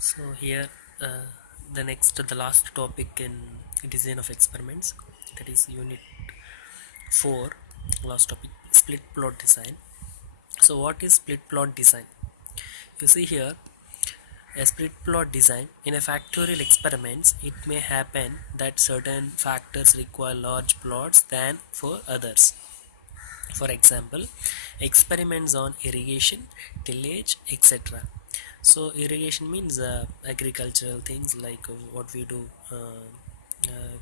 So here the last topic in design of experiments, that is unit 4, last topic, split plot design. So what is split plot design? You see here, a split plot design in a factorial experiments, it may happen that certain factors require large plots than for others. For example, experiments on irrigation, tillage, etc. So irrigation means agricultural things like what we do.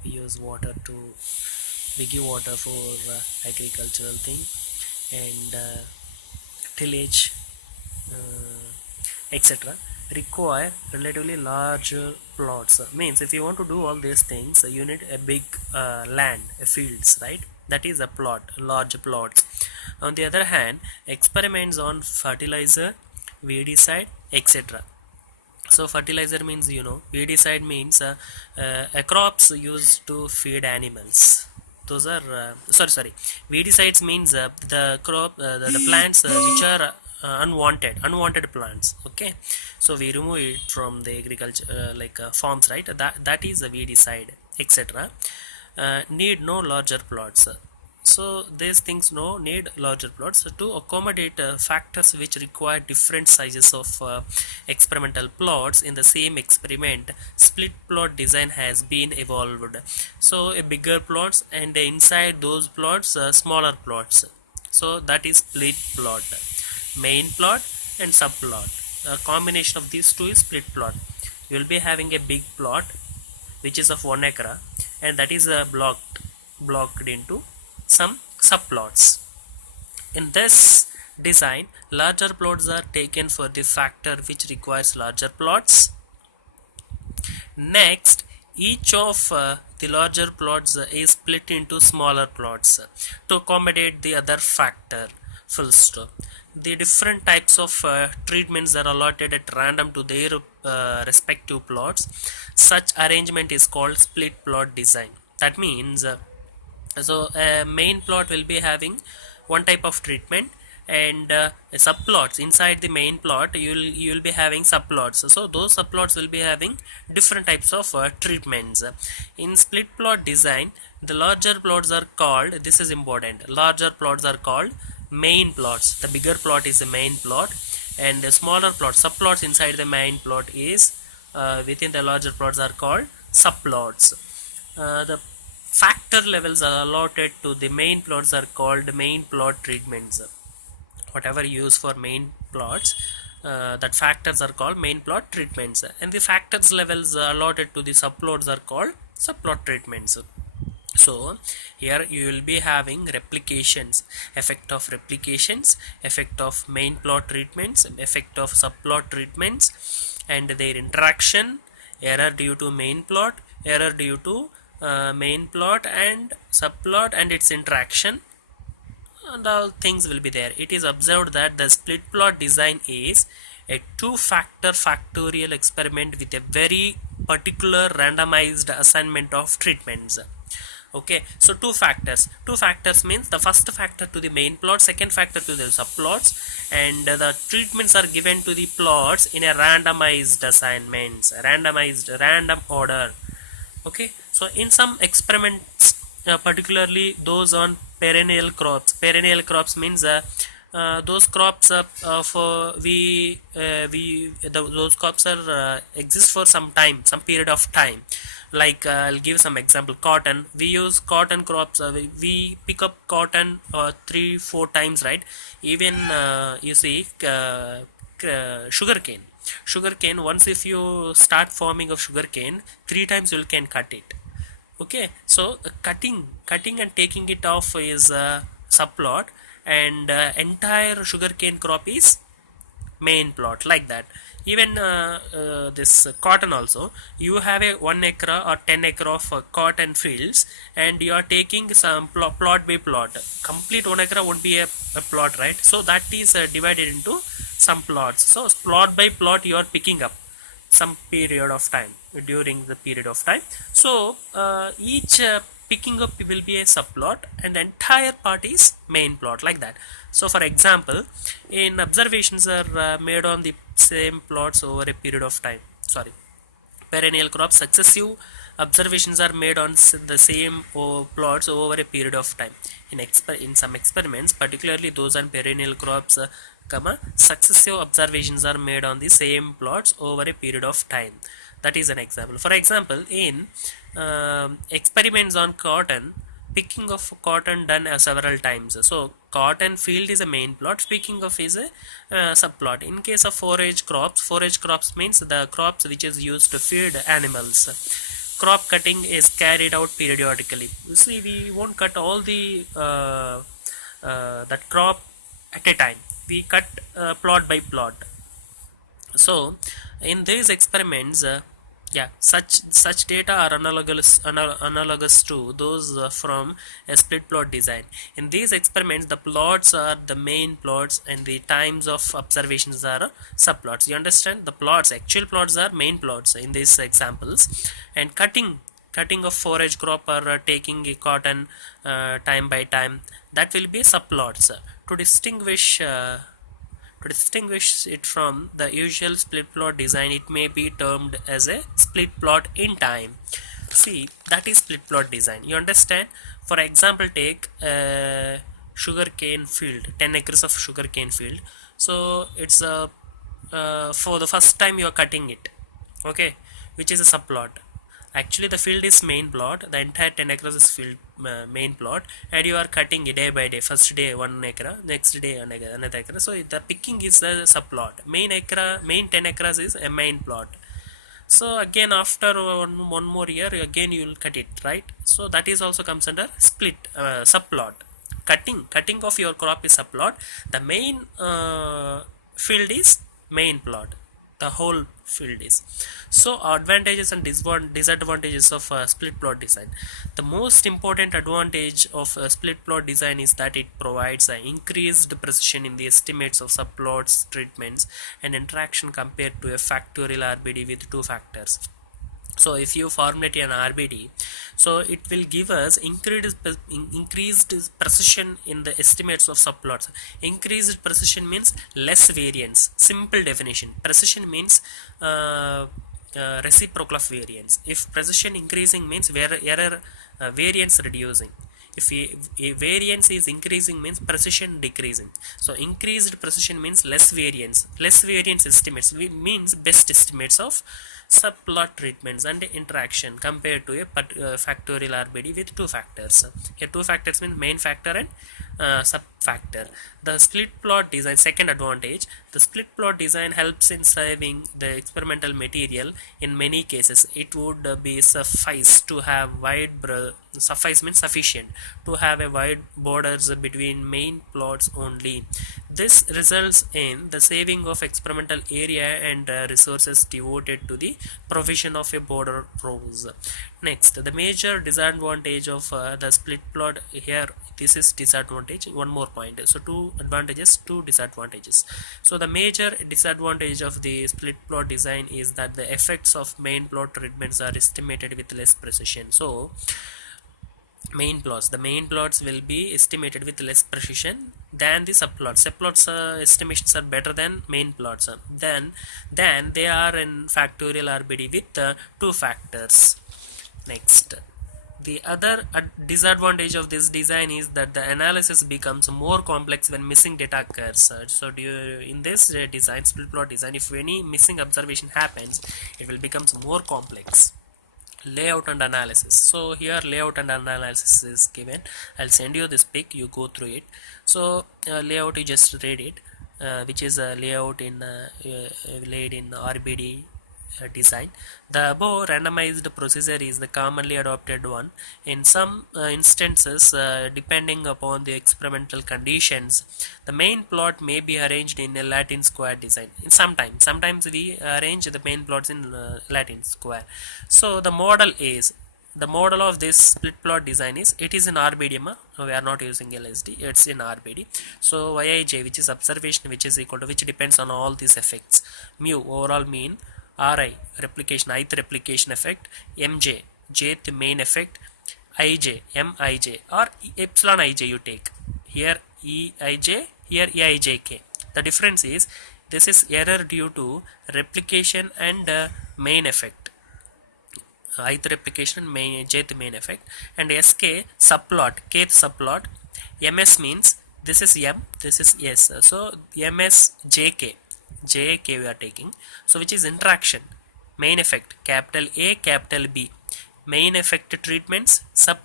We use water to we give water for agricultural thing, and tillage, etc. require relatively larger plots. Means if you want to do all these things, you need a big land, fields, right? That is a plot, large plots. On the other hand, experiments on fertilizer, weedicide, etc. So fertilizer means, weedicide means a crops used to feed animals. Those are sorry, weedicides means the crop, the plants which are unwanted plants. Okay, so we remove it from the agriculture, like farms, right? That is a weedicide, etc. Need no larger plots. So these things no need larger plots to accommodate factors which require different sizes of experimental plots in the same experiment. Split plot design has been evolved. So a bigger plots, and inside those plots smaller plots. So that is split plot. Main plot and subplot. A combination of these two is split plot. You will be having a big plot which is of 1 acre, and that is blocked into some subplots. In this design, larger plots are taken for the factor which requires larger plots. Next, each of the larger plots is split into smaller plots to accommodate the other factor. Full stop. The different types of treatments are allotted at random to their respective plots. Such arrangement is called split plot design. That means so a main plot will be having one type of treatment, and subplots inside the main plot you will be having subplots. So those subplots will be having different types of treatments. In split plot design, the larger plots are called, this is important, larger plots are called main plots. The bigger plot is the main plot, and the smaller plot, subplots inside the main plot is within the larger plots are called subplots. The factor levels are allotted to the main plots are called main plot treatments. Whatever you use for main plots, that factors are called main plot treatments, and the factors levels allotted to the subplots are called subplot treatments. So here you will be having replications, effect of replications, effect of main plot treatments, effect of subplot treatments, and their interaction, error due to main plot, error due to main plot and subplot and its interaction, and all things will be there. It is observed that the split plot design is a two-factor factorial experiment with a very particular randomized assignment of treatments. Okay, so two factors means the first factor to the main plot, second factor to the subplots, and the treatments are given to the plots in a randomized assignments, randomized random order. Okay, so in some experiments, particularly those on perennial crops means those crops for those crops are exist for some time, some period of time. Like I'll give some example. Cotton, we use cotton crops, we pick up cotton 3-4 times, right? Even you see sugarcane, once if you start forming of sugarcane, 3 times you can cut it. Okay, so cutting and taking it off is a subplot, and entire sugarcane crop is main plot, like that. Even this cotton also, you have a 1 acre or 10 acre of cotton fields, and you are taking some plot by plot. Complete 1 acre would be a plot, right? So that is divided into some plots. So plot by plot you are picking up some period of time, during the period of time. So each picking up will be a subplot, and the entire part is main plot, like that. So for example, in observations are made on the same plots over a period of time. sorry, perennial crops, successive observations are made on the same plots over a period of time. In some experiments, particularly those on perennial crops, successive observations are made on the same plots over a period of time. That is an example. For example, in experiments on cotton, picking of cotton done several times. So cotton field is a main plot, picking of is a subplot. In case of forage crops means the crops which is used to feed animals. Crop cutting is carried out periodically. You see, we won't cut all the that crop at a time. We cut plot by plot. So in these experiments, yeah, such data are analogous to those from a split plot design. In these experiments, the plots are the main plots and the times of observations are subplots. You understand? The plots, actual plots, are main plots in these examples, and cutting of forage crop or taking a cotton time by time, that will be subplots. To distinguish it from the usual split plot design, it may be termed as a split plot in time. See, that is split plot design. You understand? For example, take a sugarcane field, 10 acres of sugarcane field. So it's for the first time you are cutting it, okay, which is a subplot. Actually, the field is main plot. The entire 10 acres is field main plot, and you are cutting it day by day. First day 1 acre, next day another acre. So the picking is the subplot. Main 10 acres is a main plot. So again, after one more year, again you will cut it, right? So that is also comes under split subplot. Cutting of your crop is subplot. The main field is main plot. The whole field is. So advantages and disadvantages of split plot design. The most important advantage of split plot design is that it provides an increased precision in the estimates of subplots, treatments, and interaction compared to a factorial RBD with two factors. So if you formulate an RBD, so it will give us increased precision in the estimates of subplots. Increased precision means less variance. Simple definition. Precision means reciprocal of variance. If precision increasing means error variance reducing. If a variance is increasing means precision decreasing. So increased precision means less variance estimates means best estimates of subplot treatments and interaction compared to a factorial RBD with two factors. Here two factors means main factor and sub factor. The split plot design, second advantage, the split plot design helps in saving the experimental material. In many cases it would be suffice means sufficient to have a wide borders between main plots only. This results in the saving of experimental area and resources devoted to the provision of a border rows. Next, the major disadvantage of the split plot. Here this is disadvantage, one more point. So two advantages, two disadvantages. So the major disadvantage of the split plot design is that the effects of main plot treatments are estimated with less precision. So the main plots will be estimated with less precision than the subplots. Subplots estimations are better than main plots. Then they are in factorial RBD with two factors. Next, the other disadvantage of this design is that the analysis becomes more complex when missing data occurs. So in this design, split plot design, if any missing observation happens, it will become more complex. Layout and analysis. So here layout and analysis is given. I'll send you this pic, you go through it. So layout, you just read it, which is a layout in laid in RBD design. The above randomized procedure is the commonly adopted one. In some instances, depending upon the experimental conditions, the main plot may be arranged in a Latin square design. Sometimes we arrange the main plots in Latin square. So the model of this split plot design is, it is in RBD. We are not using LSD, it's in RBD. So Yij, which is observation, which is equal to, which depends on all these effects: mu, overall mean; Ri, replication, ith replication effect; Mj, jth main effect; Ij, Mij, or epsilon ij you take. Here Eij, here Eijk. The difference is, this is error due to replication and main effect, ith replication main jth main effect, and sk subplot, kth subplot. Ms means this is m, this is s, so ms jk we are taking, so which is interaction. Main effect capital A capital B, main effect treatments, sub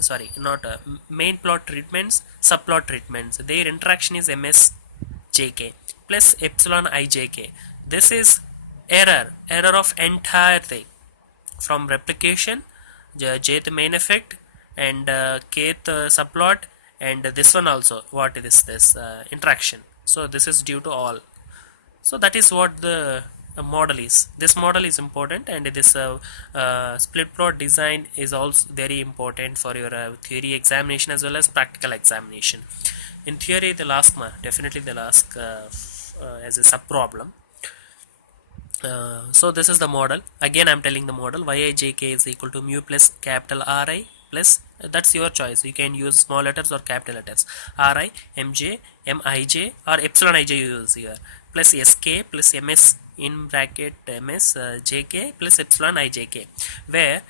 sorry, not main plot treatments, subplot treatments, their interaction is ms jk plus epsilon ijk. This is error of entire thing, from replication, jth main effect, and kth subplot, and this one also. What is this interaction? So this is due to all. So that is what the model is. This model is important, and this split plot design is also very important for your theory examination as well as practical examination. In theory definitely they'll ask as a sub problem. So this is the model. Again I'm telling the model, yijk is equal to mu plus capital Ri plus, that's your choice, you can use small letters or capital letters, Ri mj mij or epsilon ij you use here, plus sk plus ms in bracket ms jk plus epsilon ijk, where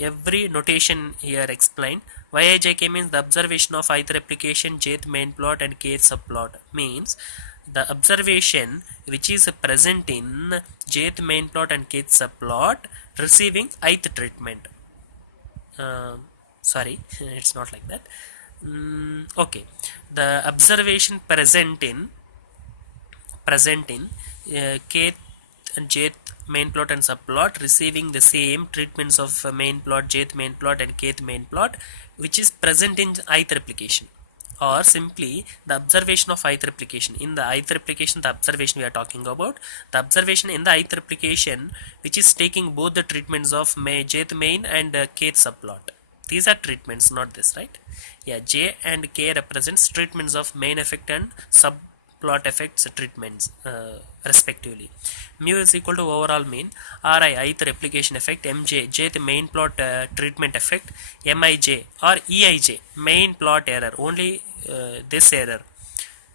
every notation here explained. Yijk means the observation of ith replication, jth main plot and kth subplot, means the observation which is present in jth main plot and kth subplot receiving ith treatment. Sorry, it's not like that. Okay, the observation present in kth and jth main plot and subplot receiving the same treatments of main plot, jth main plot and kth main plot, which is present in ith replication, or simply the observation of ith replication. In the ith replication, the observation we are talking about, the observation in the ith replication which is taking both the treatments of jth main and kth subplot. These are treatments, not this, right? Yeah, j and k represents treatments of main effect and subplot effects treatments respectively. Mu is equal to overall mean, Ri ith replication effect, Mj jth main plot treatment effect, Mij or Eij main plot error, only this error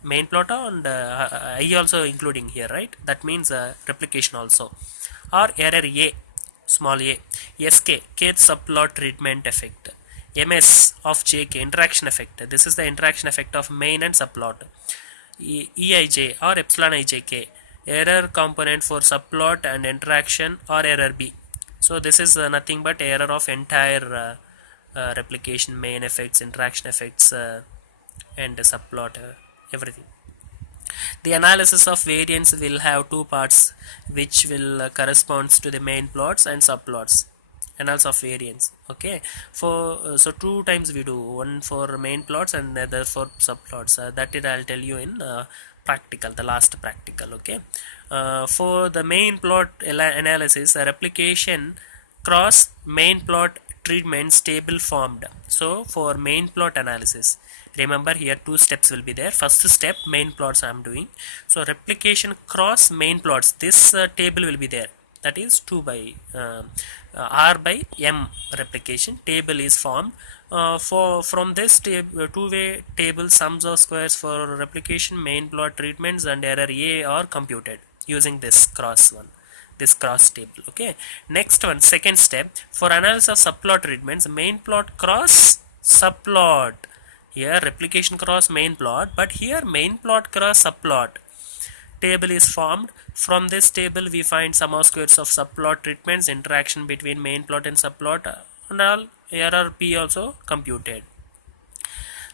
main plot, and I also including here, right? That means replication also, or error A small a, sk kth subplot treatment effect, ms of jk interaction effect, this is the interaction effect of main and subplot, eij or epsilon ijk error component for subplot and interaction, or error B. So this is nothing but error of entire replication, main effects, interaction effects, and subplot, everything. The analysis of variance will have two parts, which will corresponds to the main plots and subplots. Analysis of variance. Okay, for so two times we do, one for main plots and other for subplots. That it I'll tell you in practical, the last practical. Okay, for the main plot analysis, a replication cross main plot treatments table formed. So for main plot analysis, remember here two steps will be there. First step, main plots I am doing. So replication cross main plots, this table will be there. That is 2 by R by M replication table is formed. From this two-way table, sums of squares for replication, main plot treatments and error A are computed using this cross one, this cross table. Okay, next one, second step, for analysis of subplot treatments, main plot cross subplot. Here replication cross main plot, but here main plot cross subplot table is formed. From this table we find sum of squares of subplot treatments, interaction between main plot and subplot, and all error P also computed.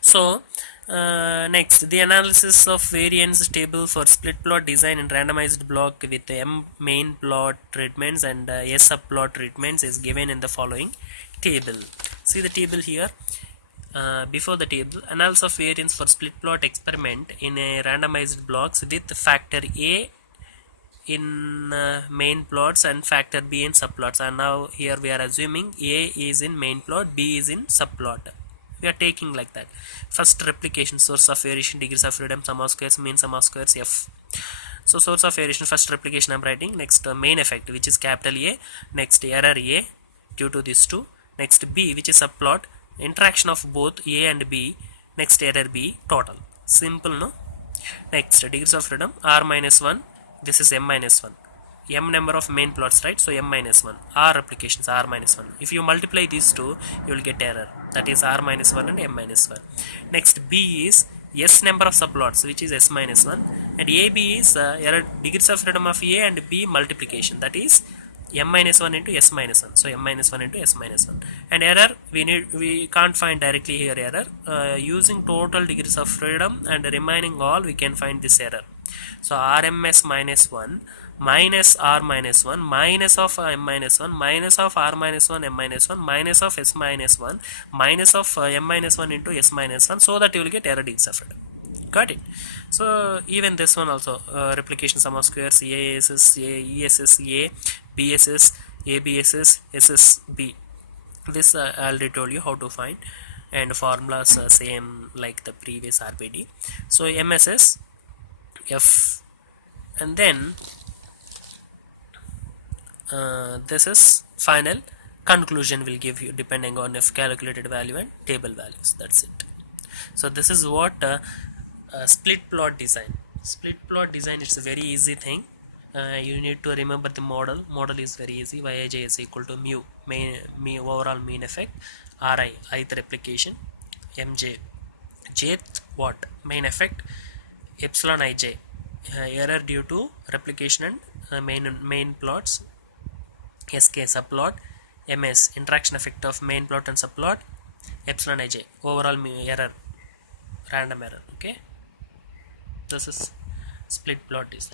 So next, the analysis of variance table for split plot design in randomized block with M main plot treatments and S subplot treatments is given in the following table. See the table here. Before the table, analysis of variance for split plot experiment in a randomized blocks with factor A in main plots and factor B in subplots. And now here we are assuming A is in main plot, B is in subplot. We are taking like that. First replication, source of variation, degrees of freedom, sum of squares, mean sum of squares, F. So source of variation, first replication I am writing. Next main effect, which is capital A. Next error A due to these two. Next B, which is subplot, interaction of both A and B. Next error B, total. Simple, no? Next degrees of freedom, R minus 1, this is M minus 1. m number of main plots, right? So m minus 1, r replications r minus 1. If you multiply these two, you will get error, that is r minus 1 and m minus 1. Next, b is s number of subplots, which is s minus 1, and ab is error degrees of freedom of a and b multiplication, that is m minus 1 into s minus 1. So m minus 1 into s minus 1. And error, we can't find directly here error. Using total degrees of freedom and remaining all, we can find this error. So rms minus 1 minus r minus 1 minus of m minus 1 minus of r minus 1 m minus 1 minus of s minus 1 minus of m minus 1 into s minus 1, so that you will get error degrees of freedom. Got it? So even this one also, replication sum of squares, ASS, ESS, A, BSS, ABSS, SSB. This I already told you how to find, and formulas same like the previous RPD. So MSS, F, and then this is final conclusion will give you depending on if calculated value and table values. That's it. So this is what split plot design. Split plot design is a very easy thing. You need to remember the model is very easy. Yij is equal to mu, overall mean effect, Ri, ith replication, Mj, jth what, main effect, epsilon ij, error due to replication and main plots, sk subplot, ms interaction effect of main plot and subplot, epsilon ij overall error, random error. Okay, this is split plot design.